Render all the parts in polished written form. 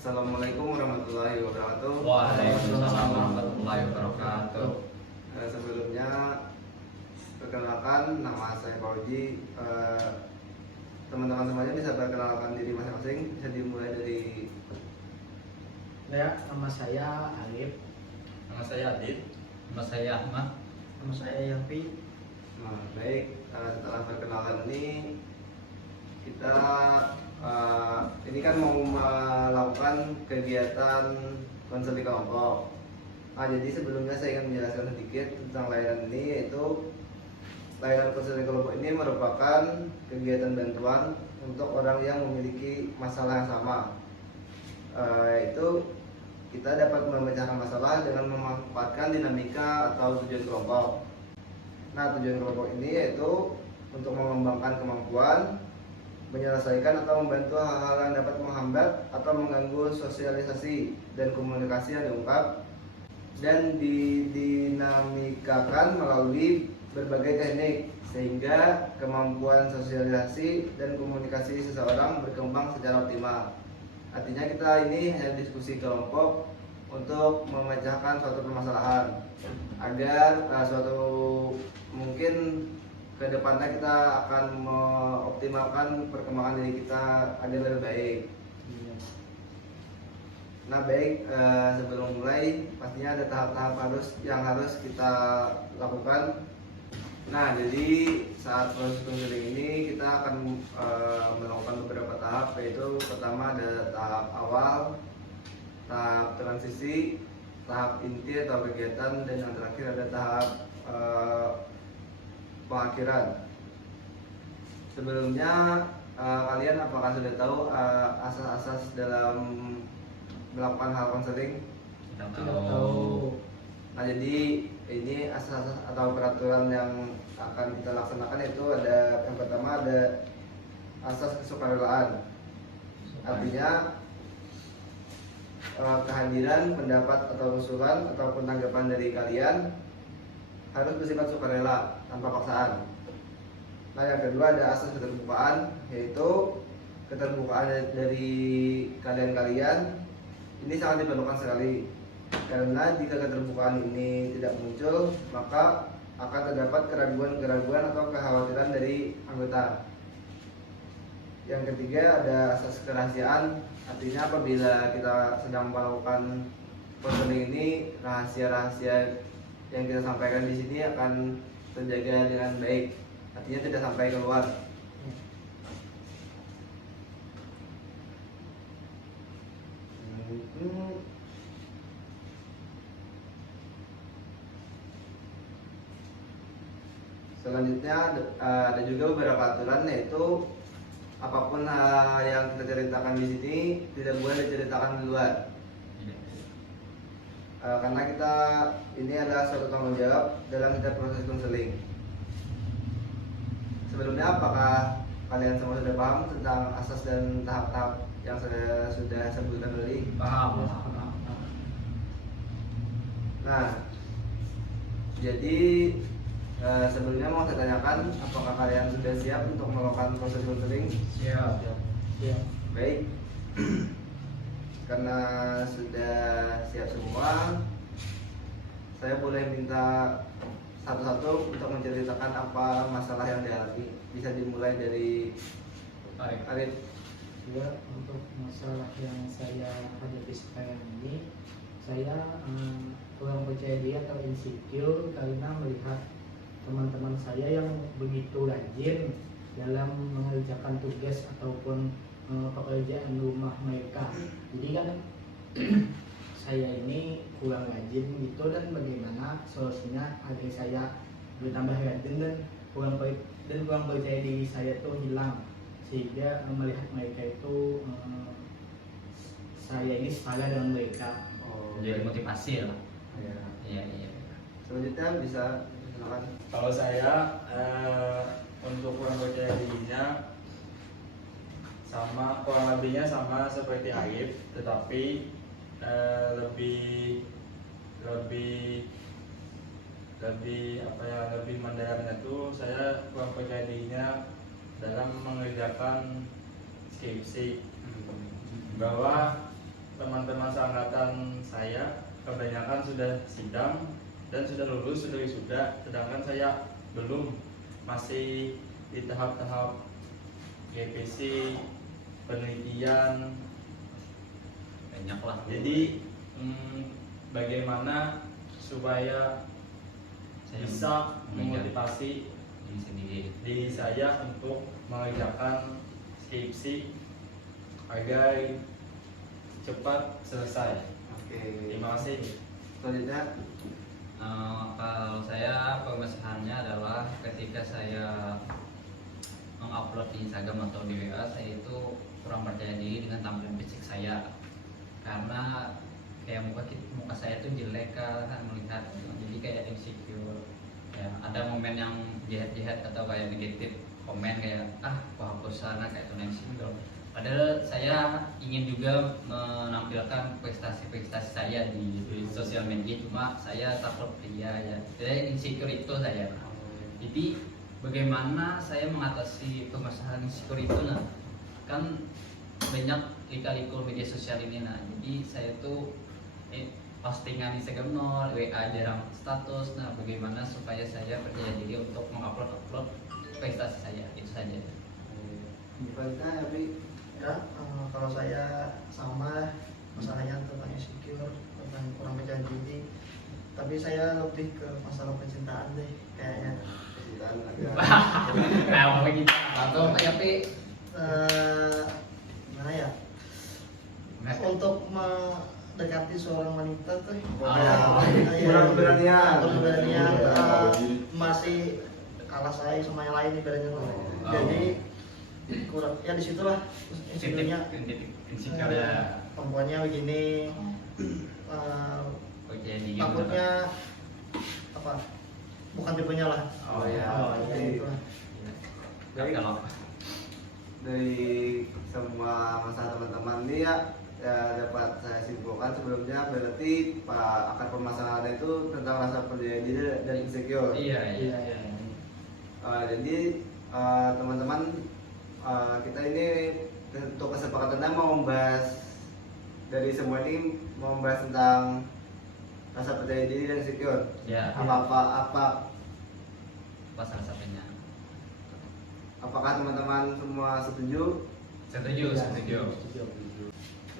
Assalamualaikum warahmatullahi wabarakatuh. Waalaikumsalam warahmatullahi wabarakatuh. Sebelumnya perkenalkan, nama saya Fauji. Teman-teman semuanya bisa perkenalkan diri masing-masing. Bisa dimulai dari nama saya Alif. Nama saya Adit. Nama saya Ahmad. Nama saya Yafi. baik. Setelah perkenalan ini kita ini kan mau melakukan kegiatan konseling kelompok. Jadi sebelumnya saya ingin menjelaskan sedikit tentang layanan ini, yaitu layanan konseling kelompok ini merupakan kegiatan bantuan untuk orang yang memiliki masalah yang sama. Itu kita dapat memecahkan masalah dengan memanfaatkan dinamika atau tujuan kelompok. Nah, tujuan kelompok ini yaitu untuk mengembangkan kemampuan, menyelesaikan atau membantu hal-hal yang dapat menghambat atau mengganggu sosialisasi dan komunikasi yang diungkap dan didinamikakan melalui berbagai teknik sehingga kemampuan sosialisasi dan komunikasi seseorang berkembang secara optimal. Artinya kita ini hanya diskusi kelompok untuk memecahkan suatu permasalahan agar mungkin kedepannya kita akan mengoptimalkan perkembangan diri kita agar lebih baik. Nah baik, sebelum mulai pastinya ada tahap-tahap yang harus kita lakukan. Nah jadi saat proses konseling ini kita akan melakukan beberapa tahap, yaitu pertama ada tahap awal, tahap transisi, tahap inti atau kegiatan, dan yang terakhir ada tahap pengakhiran. Sebelumnya kalian apakah sudah tahu asas-asas dalam melakukan hal konseling? Tidak tahu. Nah jadi ini asas-asas atau peraturan yang akan kita laksanakan, itu ada yang pertama ada asas kesukarelaan. Artinya kehadiran pendapat atau usulan ataupun tanggapan dari kalian harus bersifat sukarela tanpa paksaan. Nah yang kedua ada asas keterbukaan, yaitu keterbukaan dari kalian-kalian ini sangat diperlukan sekali, karena jika keterbukaan ini tidak muncul maka akan terdapat keraguan-keraguan atau kekhawatiran dari anggota. Yang ketiga ada asas kerahasiaan, artinya apabila kita sedang melakukan konseling ini, rahasia-rahasia yang kita sampaikan di sini akan terjaga dengan baik, artinya tidak sampai keluar. Selanjutnya ada juga beberapa aturan, yaitu apapun yang kita ceritakan di sini tidak boleh diceritakan di luar. Karena kita ini adalah suatu tanggung jawab dalam setiap proses konseling. Sebelumnya apakah kalian semua sudah paham tentang asas dan tahap-tahap yang saya sudah sebutkan tadi? Paham. Nah, jadi sebelumnya mau saya tanyakan, apakah kalian sudah siap untuk melakukan proses konseling? Siap. Baik. Karena sudah siap semua, saya boleh minta satu-satu untuk menceritakan apa masalah yang dialami. Bisa dimulai dari Arif. Ya, untuk masalah yang saya hadapi sekarang ini, saya kurang percaya diri atau insecure karena melihat teman-teman saya yang begitu rajin dalam mengerjakan tugas ataupun pekerjaan rumah mereka. Jadi kan saya ini kurang rajin gitu, dan bagaimana solusinya agar saya bertambah rajin dan kurang percaya diri saya tuh hilang, sehingga melihat mereka itu saya ini setara dengan mereka. Jadi motivasi ya. Ya. Iya. Selanjutnya bisa silakan. Kalau saya untuk kurang percaya dirinya kurang lebihnya sama seperti Arif, tetapi lebih mendalamnya tuh saya kurang percaya dirinya dalam mengerjakan skripsi, bahwa teman-teman seangkatan saya kebanyakan sudah sidang dan sudah lulus, sudah wisuda, sedangkan saya belum, masih di tahap-tahap GPC, penelitian. Banyak lah. Jadi bagaimana supaya Saya bisa mengejar memotivasi diri sendiri. diri saya untuk mengerjakan skripsi agar cepat selesai. Oke. Terima kasih. Selanjutnya, Kalau saya permasalahannya adalah ketika saya mengupload di Instagram atau di WA, saya itu kurang percaya diri dengan tampilan fisik saya, karena kayak muka saya itu jelek kan melihat, jadi kayak insecure ya. Ada momen yang jahat-jahat atau kayak negatif komen kayak kok hapus sana kayak itu insecure. Padahal saya ingin juga menampilkan prestasi-prestasi saya di sosial media, cuma saya takut ya. Jadi insecure itu saya. Jadi bagaimana saya mengatasi permasalahan insecure itu? Nah, kan banyak lika-liku media sosial ini. Nah, jadi saya tuh postingan Instagram nol, WA jarang status. Nah, bagaimana supaya saya percaya diri untuk mengupload prestasi saya? Itu saja. selanjutnya Abi. Ya, kalau saya sama masalahnya tentang insecure, tentang kurang percaya diri, tapi saya lebih ke masalah percintaan deh kayaknya. Kesulitan agak Nah, apa kita? Atau tapi Gimana ya? Untuk mendekati seorang wanita tuh kurang beranian. kurang beranian, masih kalah saya sama yang lain ibaratnya tuh. Jadi kurang ya disitulah insecure-nya. Insecure ya. Perempuannya begini, Percaya diri. takutnya apa? Bukan tipenya lah. Oh ya. Gitu lah. Baik. Kalau Dari semua masalah teman-teman ini ya dapat saya simpulkan sebelumnya, berarti akar permasalahan itu tentang rasa percaya diri dan insecure. iya. Jadi teman-teman, kita ini untuk kesepakatannya mau membahas dari semua ini, mau membahas tentang rasa percaya diri dan insecure. Ya. Apa Salah satunya. apakah teman-teman semua setuju? Setuju.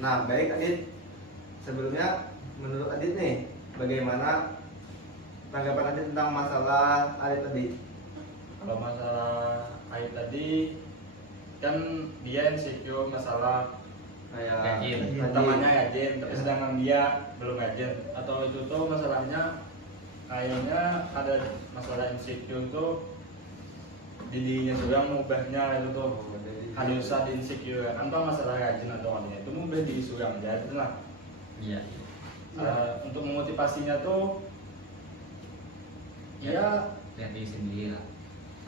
Nah, baik Adit. Sebelumnya, menurut Adit nih, bagaimana tanggapan Adit tentang masalah Adit tadi? Kalau masalah Ayu tadi kan dia insecure masalah Kayak Gaji. temannya yajin, tapi sedangkan dia belum yajin, atau itu tuh masalahnya kayaknya ada masalah insecure tuh di dirinya juga, mengubahnya itu tuh hanya usah di insecure kan tuh masalah yajin atau aneh itu mengubah diri suram jadi lah. Iya. Untuk memotivasinya tuh ya Lihat diri sendiri lah.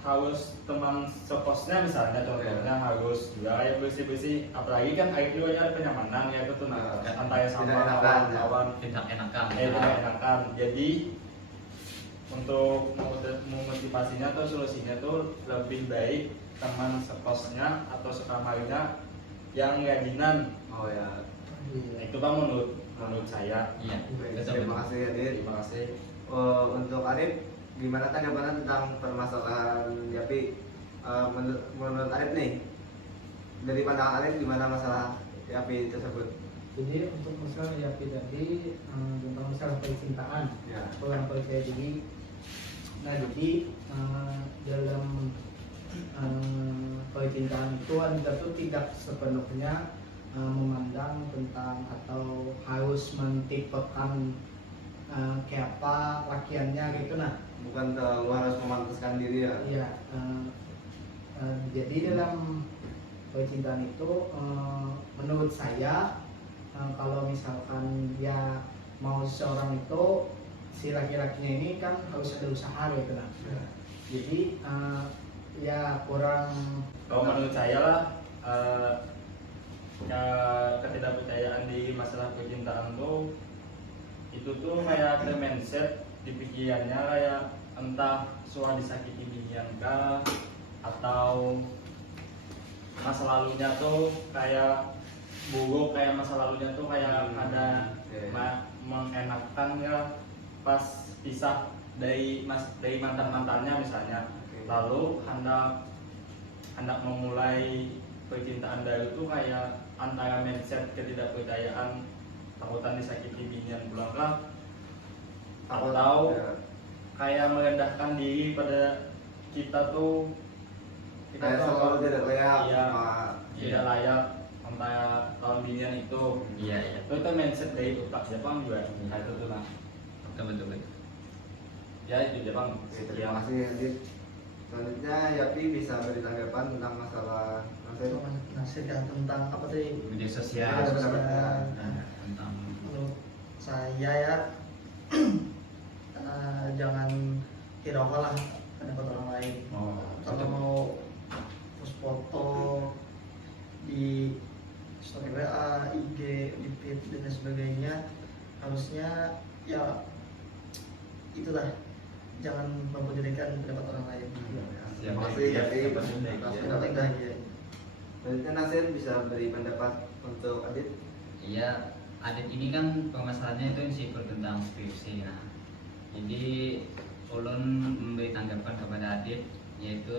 harus teman sekosnya misalnya, contohnya harus juga kayak bersih-bersih, apalagi kan Ayu juga ada kenyamanan ya itu tuh antara sama Tidak enakan, ya. kawan Tidak enakan. tidak enakan. Jadi untuk memotivasinya atau solusinya tuh lebih baik teman sekosnya atau sekamarnya yang rajinan. Oh ya. Itu kan menurut saya. Iya. Baik, Betul. terima kasih Adit. Terima kasih. Untuk Arif, gimana tanggapan tentang permasalahan Yapi? Menurut Arif nih, dari pandangan Arif gimana masalah Yapi tersebut? Jadi untuk masalah Yapi tadi tentang masalah percintaan, Ya. kurang percaya diri. Nah, jadi dalam percintaan itu Anda tuh tidak sepenuhnya memandang tentang atau harus mentipekan kayak apa lakiannya gitu. Nah, Bukan terlalu harus memantaskan diri ya. iya, jadi dalam percintaan itu menurut saya kalau misalkan dia mau seseorang itu, si laki-lakinya ini kan harus ada usaha gitu. Nah, jadi ya kurang. Kalau menurut saya lah ketidakpercayaan di masalah percintaan tuh itu tuh kayak ada mindset di pikirannya, kayak entah suah disakiti binian kah, atau masa lalunya tuh kayak buruk kayak masa lalunya tuh kayak ada Oke. mengenakan ya pas pisah dari mantan mantannya misalnya, Oke. lalu hendak memulai percintaan baru tuh kayak antara mindset ketidakpercayaan, takutan disakiti binian pulangkah, atau Ya. kayak merendahkan diri pada kita tuh Kayak selalu tidak layak iya, sama tidak layak antara tahun binian itu. Iya, iya. Itu kan mindset dari otak Jepang juga kayak itu tuh nah. Betul, betul, betul. Ya itu Jepang. Oke, terima kasih Adit. Selanjutnya Yapi bisa beri tanggapan tentang masalah Itu Nasir ya tentang apa tadi? Media Ya, sosial. benar-benar. Tentang Menurut saya ya jangan hiraukan lah pendapat orang lain. Kalau mau post foto di story WA, IG, di feed dan lain sebagainya, harusnya ya itulah, jangan mempedulikan pendapat orang lain. Siap. Terima kasih Yapi Siap. atas Yang pendapat. penting bahagia. Selanjutnya Nasir bisa beri pendapat untuk Adit. Iya, Adit ini kan permasalahannya itu insecure tentang skripsi. Nah, jadi ulun memberi tanggapan kepada Adit, yaitu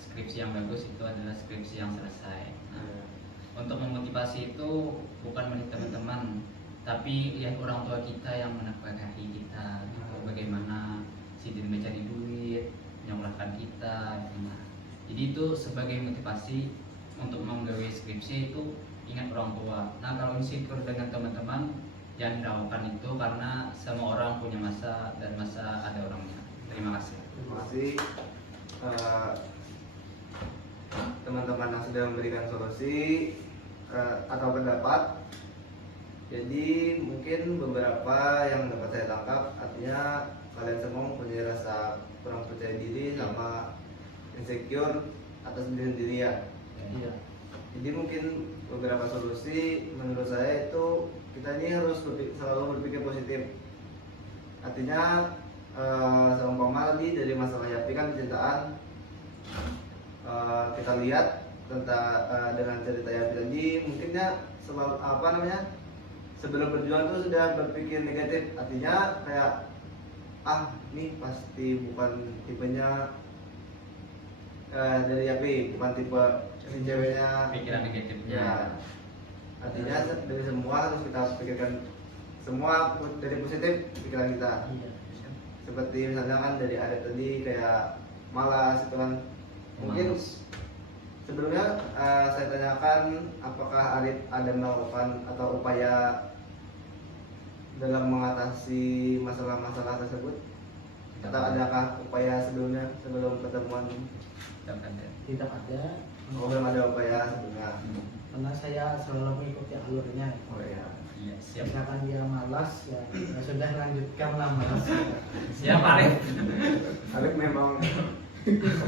skripsi yang bagus itu adalah skripsi yang selesai. Nah, untuk memotivasi itu bukan melihat teman-teman, tapi lihat orang tua kita yang menafkahi kita, gitu. Bagaimana si dia mencari duit, menyekolahkan kita. Nah, jadi itu sebagai motivasi untuk menggawe skripsi itu ingat orang tua. Nah, kalau insecure dengan teman-teman jangan diraukan itu, karena semua orang punya masa dan masa ada orangnya. Terima kasih. Terima kasih teman-teman yang sudah memberikan solusi atau pendapat. Jadi mungkin beberapa yang dapat saya tangkap, artinya kalian semua mempunyai rasa kurang percaya diri sama insecure atas diri sendiri ya. Iya. Jadi mungkin beberapa solusi menurut saya itu kita ini harus selalu berpikir positif. Artinya seumpama tadi dari masalah Yapi kan percintaan, kita lihat tentang dengan cerita Yapi tadi, mungkinnya selalu sebelum berjuang tuh sudah berpikir negatif. Artinya kayak ini pasti bukan tipenya dari Yapi, bukan tipe si ceweknya. Pikiran negatifnya. Ya, artinya dari semua harus kita pikirkan semua dari positif pikiran kita. Iya. Seperti misalnya kan dari Adit tadi kayak malas itu kan. Mungkin sebelumnya saya tanyakan apakah Adit ada melakukan atau upaya dalam mengatasi masalah-masalah tersebut, atau adakah upaya sebelumnya sebelum pertemuan ini? Tidak ada. Oh, belum ada upaya sebelumnya. Karena saya selalu mengikuti alurnya. Oh ya. Iya, siap. Misalkan dia malas, ya sudah lanjutkan lah malas. Siap, Arif. Adit memang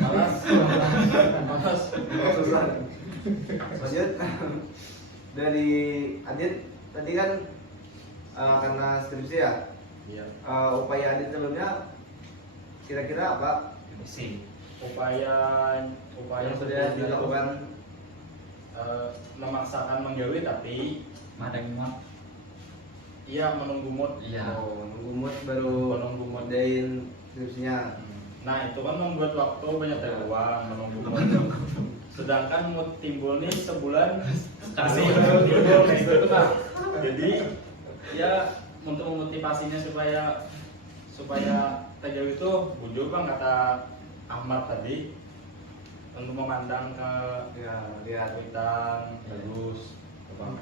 Malas. susah. Lanjut dari Adit tadi kan karena skripsi ya. Iya. Upaya Adit sebelumnya kira-kira apa Si. Upaya yang sudah dilakukan? Memaksakan menjauhi tapi Madang muat. iya menunggu mood. Iya. Oh, nunggu mood baru Menunggu mood. modain skripsinya. Nah itu kan membuat waktu banyak terbuang menunggu mood. Sedangkan mood timbul nih sebulan sekali timbul kayak gitu kan. Jadi ya untuk memotivasinya supaya terjauh itu bujur bang kata Ahmad tadi, untuk memandang ke Ya, lihat. Witan bagus bang.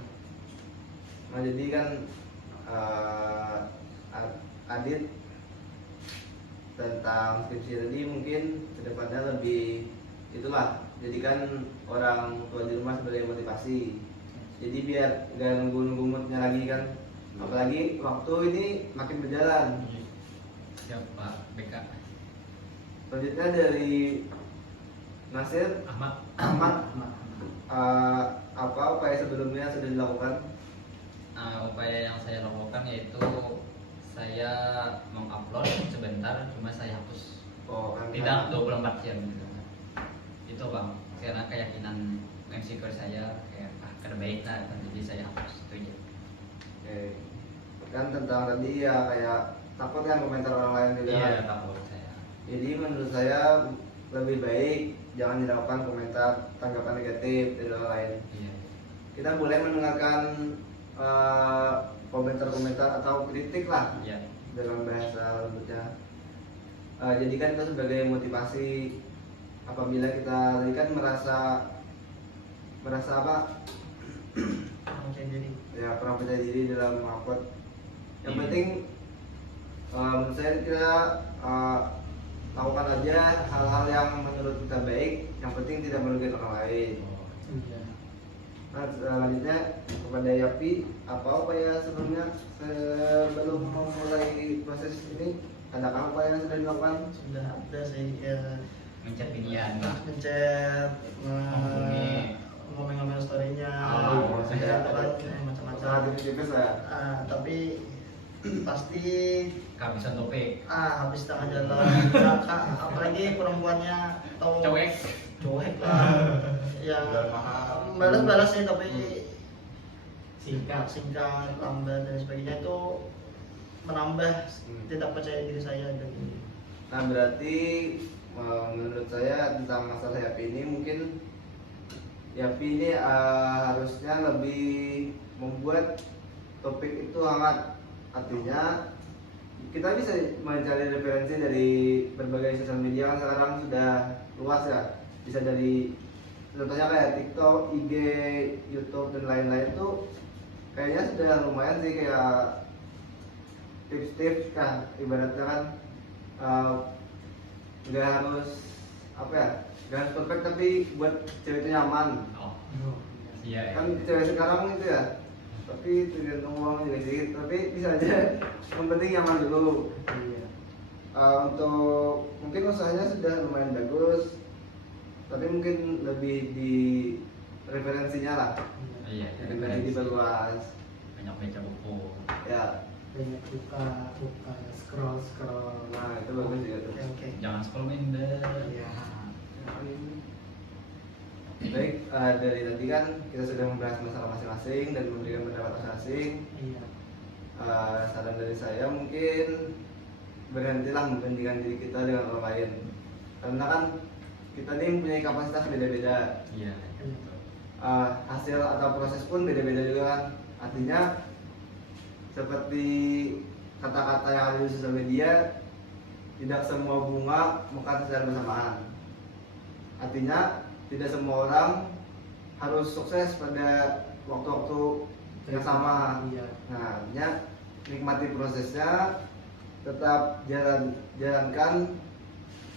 Nah, jadi kan Adit tentang skripsi tadi mungkin kedepannya lebih itulah, jadikan orang tua di rumah sebagai motivasi. Jadi biar gak nunggu-nunggu moodnya lagi kan. Apalagi waktu ini makin berjalan. Siap, Pak BK. Selanjutnya dari Nasir Ahmad. Ahmad, apa upaya sebelumnya sudah dilakukan? Upaya yang saya lakukan yaitu saya mengupload sebentar, cuma saya hapus. Oh, kan Tidak 24 jam gitu. Itu bang, karena keyakinan insecure saya kayak kada baik lah, jadi saya hapus itu aja. Oke. Kan tentang tadi ya kayak takut kan komentar orang lain juga. Iya, takut saya. Jadi menurut saya lebih baik jangan dilakukan komentar tanggapan negatif dari orang lain. Iya. Kita boleh mendengarkan komentar-komentar atau kritik lah Iya. dalam bahasa lembutnya. Jadikan itu sebagai motivasi apabila kita tadi kan merasa apa Oke, jadi ya kurang percaya diri dalam mengupload. Yang Iya. penting menurut saya kita lakukan aja hal-hal yang menurut kita baik, yang penting tidak merugikan orang lain. Iya. Nah, selanjutnya kepada Yapi, apa ya sebelumnya sebelum memulai proses ini ada apa yang sudah dilakukan? sudah ada sih ya, Mencet binian lah. mencet, Menghubungi. ngomong-ngomong story-nya, Oh, ya, sudah. kan, macam-macam. Sangat tipis lah. Tapi pasti Kehabisan topik. habis tengah jalan Kak, apalagi perempuannya atau Cowek. cuek lah ya, balas-balas sih tapi Singkat. singkat, lambat dan sebagainya, itu menambah tidak percaya diri saya dan Nah berarti menurut saya tentang masalah Yapi ini mungkin Yapi ini harusnya lebih membuat topik itu hangat. Artinya kita bisa mencari referensi dari berbagai sosial media kan sekarang sudah luas ya. Bisa dari contohnya kayak TikTok, IG, YouTube dan lain-lain tuh kayaknya sudah lumayan sih kayak tips-tips kan ibaratnya kan nggak harus apa ya, nggak harus perfect tapi buat cewek itu nyaman. Oh, Oh, iya. Kan cewek sekarang itu ya, tapi tergantung uang juga sedikit, tapi bisa aja yang penting nyaman dulu. iya. Untuk mungkin usahanya sudah lumayan bagus, tapi mungkin lebih di referensinya lah, Iya, lebih diperluas banyak baca buku. ya. Banyak buka scroll. Nah itu bagus juga tuh. oke. Jangan scroll minder. Iya. Baik, dari tadi kan kita sudah membahas masalah masing-masing dan memberikan pendapat masing-masing. Iya. Saran dari saya mungkin berhentilah membandingkan diri kita dengan orang lain, karena kan kita ini mempunyai kapasitas beda-beda. Iya. Hasil atau proses pun beda-beda juga kan. Artinya seperti kata-kata yang ada di sosial media, tidak semua bunga mekar secara bersamaan. Artinya tidak semua orang harus sukses pada waktu-waktu yang sama. Iya. Nah, artinya nikmati prosesnya, tetap jalankan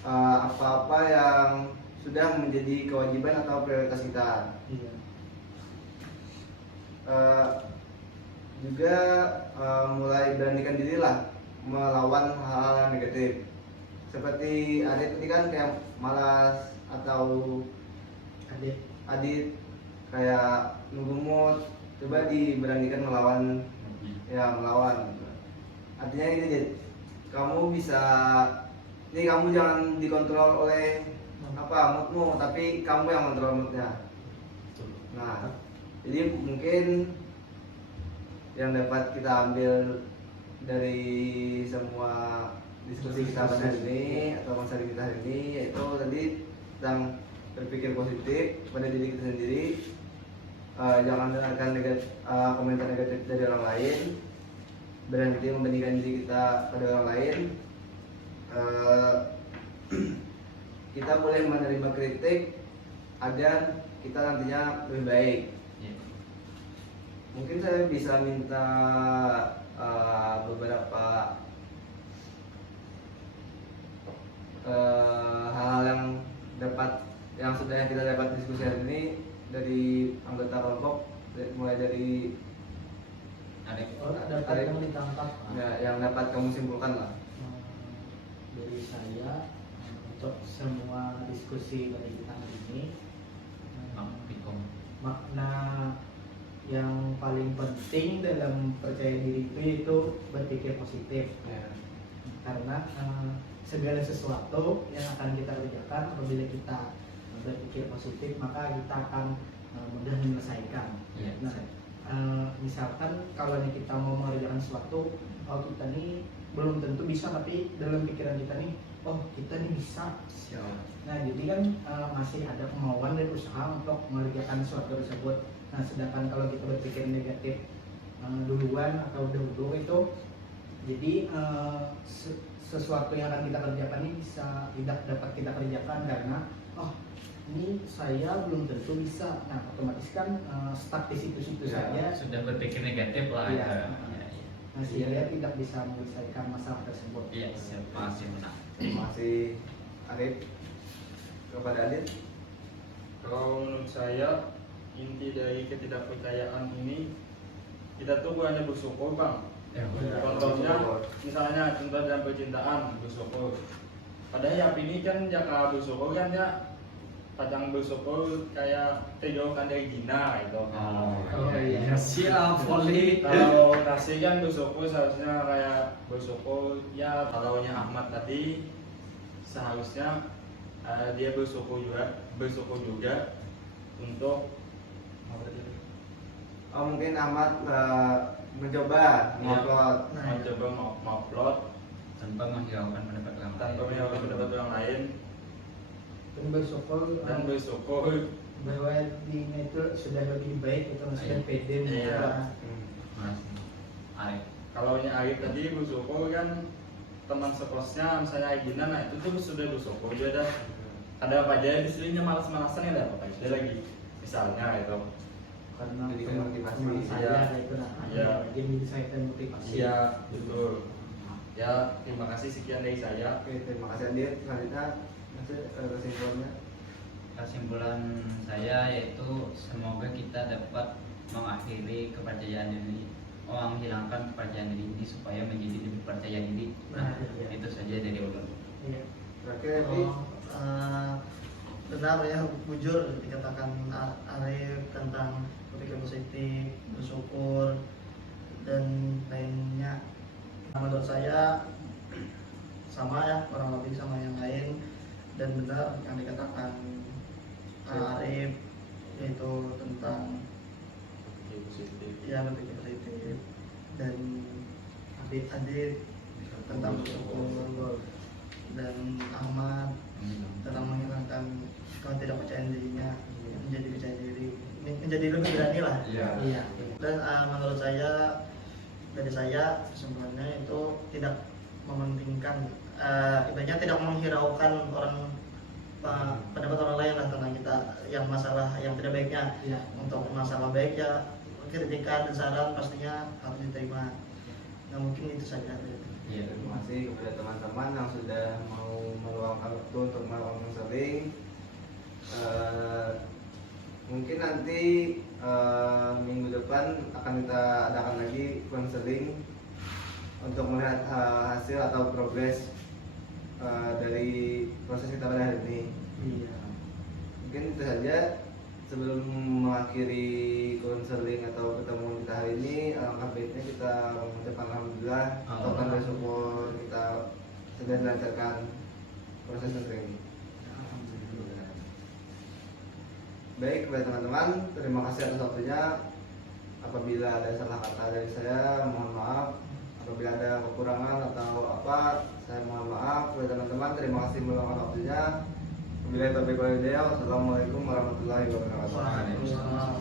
apa-apa yang sudah menjadi kewajiban atau prioritas kita. Iya. Juga mulai beranikan diri lah melawan hal-hal yang negatif. Seperti Adit tadi kan kayak malas, atau Adit kayak nunggu mood, coba diberanikan melawan, ya melawan. Artinya ini Dit, kamu bisa, ini kamu jangan dikontrol oleh apa moodmu, tapi kamu yang kontrol moodnya. Nah, jadi mungkin yang dapat kita ambil dari semua diskusi kita pada hari ini atau masalah kita hari ini, yaitu tadi tentang berpikir positif pada diri kita sendiri. Jangan dengarkan komentar negatif dari orang lain, berhenti membandingkan diri kita pada orang lain. Kita boleh menerima kritik agar kita nantinya lebih baik. Mungkin saya bisa minta beberapa hal-hal yang sudah kita dapat diskusi hari ini dari anggota kelompok, mulai dari Ada yang ditangkap. ya, yang dapat kamu simpulkan lah. Dari saya untuk semua diskusi pada kita hari ini, makna yang paling penting dalam percaya diri itu berpikir positif. Ya. Karena segala sesuatu yang akan kita kerjakan apabila kita berpikir positif, maka kita akan mudah menyelesaikan. Iya. Nah, misalkan kalau nih kita mau mengerjakan sesuatu, oh kita nih belum tentu bisa, tapi dalam pikiran kita nih, oh kita nih bisa. Nah jadi kan masih ada kemauan dan usaha untuk mengerjakan sesuatu tersebut. Nah sedangkan kalau kita berpikir negatif duluan atau dahulu itu, jadi sesuatu yang akan kita kerjakan ini bisa tidak dapat kita kerjakan karena oh ini saya belum tentu bisa. Nah otomatis kan stuck di situ-situ saja. Sudah berpikir negatif lah. Iya. Ya. Nah sehingga tidak bisa menyelesaikan masalah tersebut. Iya, masih benar. Masih Arif, kepada Adit. Kalau menurut saya inti dari ketidakpercayaan ini, kita tuh hanya bersyukur bang. Contohnya, misalnya contoh dalam percintaan bersyukur. Padahal yang ini kan jaka bersyukur kan ya, padang bersyukur kayak terjauhkan dari zina gitu. Iya. Siap, Poli. Kalau kasih kan bersyukur seharusnya kayak bersyukur ya. Kalau yang Ahmad tadi seharusnya dia bersyukur juga untuk Mungkin Ahmad mencoba mengupload. mencoba mengupload Tanpa menghiraukan pendapat orang lain. tanpa menghiraukan pendapat orang lain Dan bersyukur dan bersyukur bahwa dirinya itu sudah lebih baik, itu sudah Iya. pede. Iya. Masih. Arif. kalau yang Arif tadi bersyukur kan teman sekosnya misalnya Aigina, nah itu tuh sudah bersyukur dia ada apa aja di sini malas-malasan ya dapat dia lagi misalnya itu Karena Jadi teman motivasi. teman saya Iya. kayak itu, nah Iya. jadi saya termotivasi. iya betul ya. Terima kasih, sekian dari saya. Oke, terima kasih Adit. Selanjutnya kesimpulannya. Kesimpulan saya yaitu semoga kita dapat mengakhiri kepercayaan ini, menghilangkan kepercayaan diri ini supaya menjadi lebih percaya diri. Nah, Iya. itu saja dari ulun. Iya. Terakhir Adit. Benar ya, jujur dikatakan Arif tentang berpikir positif, bersyukur dan lainnya. Menurut saya sama ya, kurang lebih sama yang lain, dan benar yang dikatakan Arif, yaitu tentang ya berpikir positif, dan Adit tentang bersyukur, dan Ahmad tentang menghilangkan ketidakpercayaan dirinya menjadi percaya diri, menjadi lebih berani lah. Iya. Dan menurut saya, dari saya kesimpulannya itu tidak mementingkan, ibaratnya tidak menghiraukan orang pendapat orang lain lah tentang kita yang masalah yang tidak baiknya. Iya. Untuk masalah baik ya kritikan dan saran pastinya harus diterima. Nah mungkin itu saja. Iya. Terima kasih kepada teman-teman yang sudah mau meluangkan waktu untuk melakukan konseling. Mungkin nanti minggu depan akan kita adakan lagi konseling untuk melihat hasil atau progres dari proses kita pada hari ini. Iya. Mungkin itu saja. Sebelum mengakhiri konseling atau pertemuan kita hari ini, alangkah baiknya kita mengucapkan alhamdulillah atau tanda syukur kita sudah dilancarkan proses konseling ini. Baik kepada teman-teman, terima kasih atas waktunya. Apabila ada salah kata dari saya, mohon maaf. Apabila ada kekurangan atau apa, saya mohon maaf. Kepada teman-teman, terima kasih meluangkan waktunya. Wabillahi taufiq wal hidayah. Wassalamualaikum warahmatullahi wabarakatuh. Waalaikumsalam.